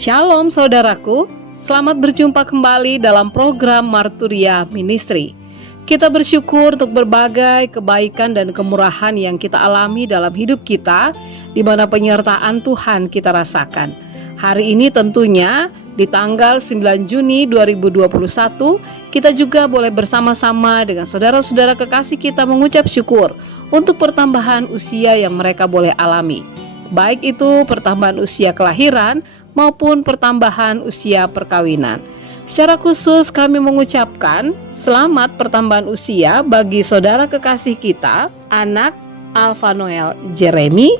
Shalom saudaraku, selamat berjumpa kembali dalam program Marturia Ministry. Kita bersyukur untuk berbagai kebaikan dan kemurahan yang kita alami dalam hidup kita, di mana penyertaan Tuhan kita rasakan. Hari ini tentunya di tanggal 9 Juni 2021, kita juga boleh bersama-sama dengan saudara-saudara kekasih kita mengucap syukur untuk pertambahan usia yang mereka boleh alami. Baik itu pertambahan usia kelahiran maupun pertambahan usia perkawinan. Secara khusus kami mengucapkan selamat pertambahan usia bagi saudara kekasih kita, anak Alfa Noel Jeremy,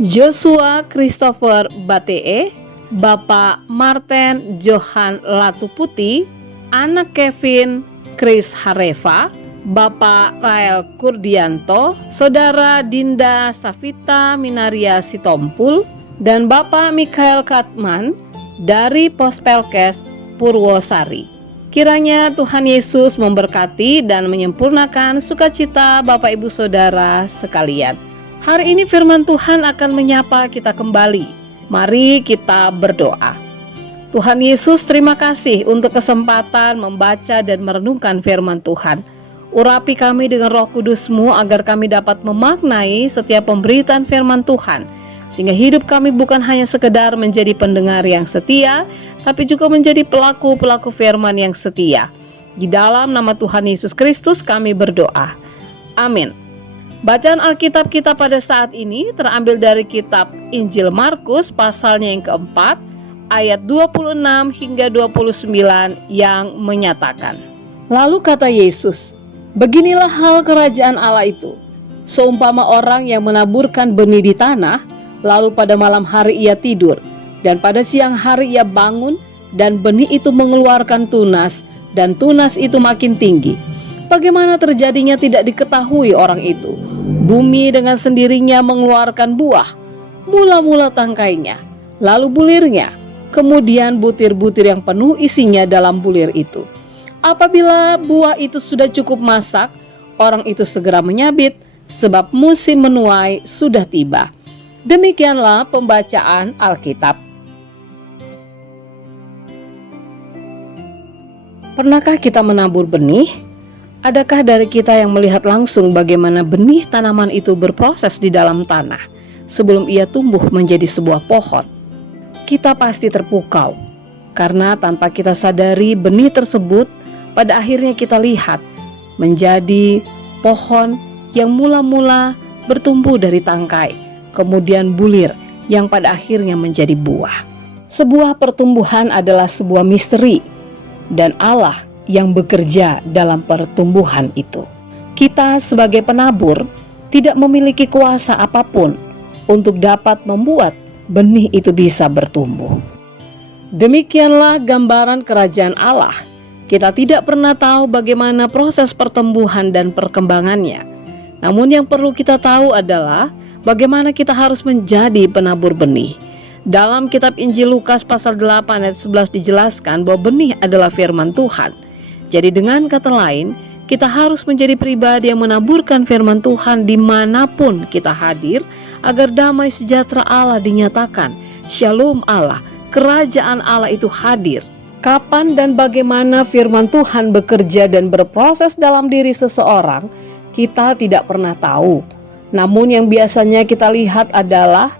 Joshua Christopher Batee, Bapak Martin Johan Latuputi, anak Kevin Chris Hareva, Bapak Rael Kurdianto, Saudara Dinda Safita Minaria Sitompul, dan Bapak Mikael Katman dari Pospelkes Purwosari. Kiranya Tuhan Yesus memberkati dan menyempurnakan sukacita Bapak Ibu Saudara sekalian. Hari ini firman Tuhan akan menyapa kita kembali. Mari kita berdoa. Tuhan Yesus, terima kasih untuk kesempatan membaca dan merenungkan firman Tuhan. Urapi kami dengan Roh Kudus-Mu agar kami dapat memaknai setiap pemberitaan firman Tuhan, sehingga hidup kami bukan hanya sekedar menjadi pendengar yang setia, tapi juga menjadi pelaku-pelaku firman yang setia. Di dalam nama Tuhan Yesus Kristus kami berdoa. Amin. Bacaan Alkitab kita pada saat ini terambil dari kitab Injil Markus pasalnya yang keempat, ayat 26 hingga 29 yang menyatakan. Lalu kata Yesus, "Beginilah hal kerajaan Allah itu. Seumpama orang yang menaburkan benih di tanah, lalu pada malam hari ia tidur, dan pada siang hari ia bangun, dan benih itu mengeluarkan tunas, dan tunas itu makin tinggi. Bagaimana terjadinya tidak diketahui orang itu. Bumi dengan sendirinya mengeluarkan buah, mula-mula tangkainya, lalu bulirnya, kemudian butir-butir yang penuh isinya dalam bulir itu. Apabila buah itu sudah cukup masak, orang itu segera menyabit, sebab musim menuai sudah tiba." Demikianlah pembacaan Alkitab. Pernahkah kita menabur benih? Adakah dari kita yang melihat langsung bagaimana benih tanaman itu berproses di dalam tanah sebelum ia tumbuh menjadi sebuah pohon? Kita pasti terpukau, karena tanpa kita sadari benih tersebut pada akhirnya kita lihat menjadi pohon yang mula-mula bertumbuh dari tangkai, kemudian bulir yang pada akhirnya menjadi buah. Sebuah pertumbuhan adalah sebuah misteri, dan Allah yang bekerja dalam pertumbuhan itu. Kita sebagai penabur tidak memiliki kuasa apapun untuk dapat membuat benih itu bisa bertumbuh. Demikianlah gambaran kerajaan Allah. Kita tidak pernah tahu bagaimana proses pertumbuhan dan perkembangannya. Namun yang perlu kita tahu adalah bagaimana kita harus menjadi penabur benih. Dalam kitab Injil Lukas pasal 8 ayat 11 dijelaskan bahwa benih adalah firman Tuhan. Jadi dengan kata lain, kita harus menjadi pribadi yang menaburkan firman Tuhan dimanapun kita hadir, agar damai sejahtera Allah dinyatakan. Shalom Allah, kerajaan Allah itu hadir. Kapan dan bagaimana firman Tuhan bekerja dan berproses dalam diri seseorang, kita tidak pernah tahu. Namun yang biasanya kita lihat adalah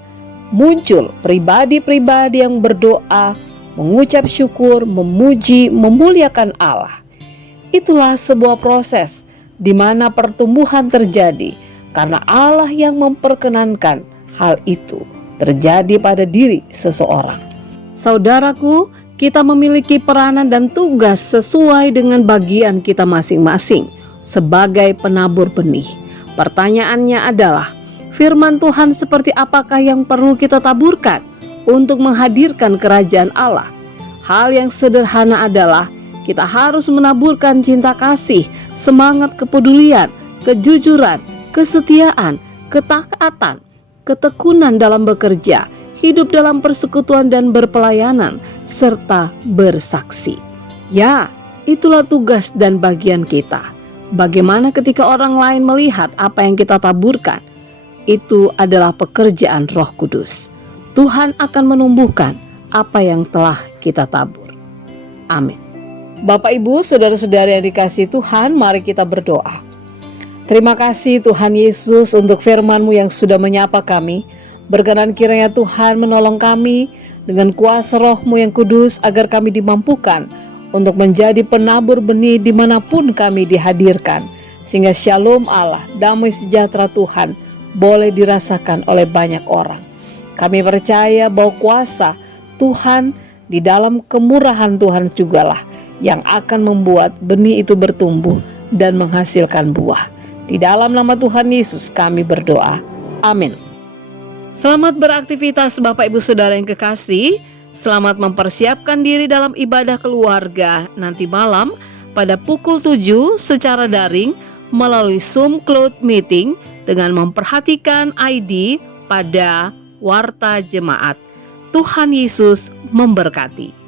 muncul pribadi-pribadi yang berdoa, mengucap syukur, memuji, memuliakan Allah. Itulah sebuah proses di mana pertumbuhan terjadi karena Allah yang memperkenankan hal itu terjadi pada diri seseorang. Saudaraku, kita memiliki peranan dan tugas sesuai dengan bagian kita masing-masing sebagai penabur benih. Pertanyaannya adalah, firman Tuhan seperti apakah yang perlu kita taburkan untuk menghadirkan kerajaan Allah? Hal yang sederhana adalah kita harus menaburkan cinta kasih, semangat kepedulian, kejujuran, kesetiaan, ketaatan, ketekunan dalam bekerja, hidup dalam persekutuan dan berpelayanan, serta bersaksi. Ya, itulah tugas dan bagian kita. Bagaimana ketika orang lain melihat apa yang kita taburkan? Itu adalah pekerjaan Roh Kudus. Tuhan akan menumbuhkan apa yang telah kita tabur. Amin. Bapak, Ibu, saudara-saudari yang dikasihi Tuhan, mari kita berdoa. Terima kasih Tuhan Yesus untuk firman-Mu yang sudah menyapa kami. Berkenan kiranya Tuhan menolong kami dengan kuasa Roh-Mu yang kudus agar kami dimampukan untuk menjadi penabur benih dimanapun kami dihadirkan. Sehingga shalom Allah, damai sejahtera Tuhan boleh dirasakan oleh banyak orang. Kami percaya bahwa kuasa Tuhan di dalam kemurahan Tuhan jugalah yang akan membuat benih itu bertumbuh dan menghasilkan buah. Di dalam nama Tuhan Yesus kami berdoa. Amin. Selamat beraktivitas Bapak Ibu Saudara yang kekasih. Selamat mempersiapkan diri dalam ibadah keluarga nanti malam pada pukul 7 secara daring melalui Zoom Cloud Meeting dengan memperhatikan ID pada Warta Jemaat. Tuhan Yesus memberkati.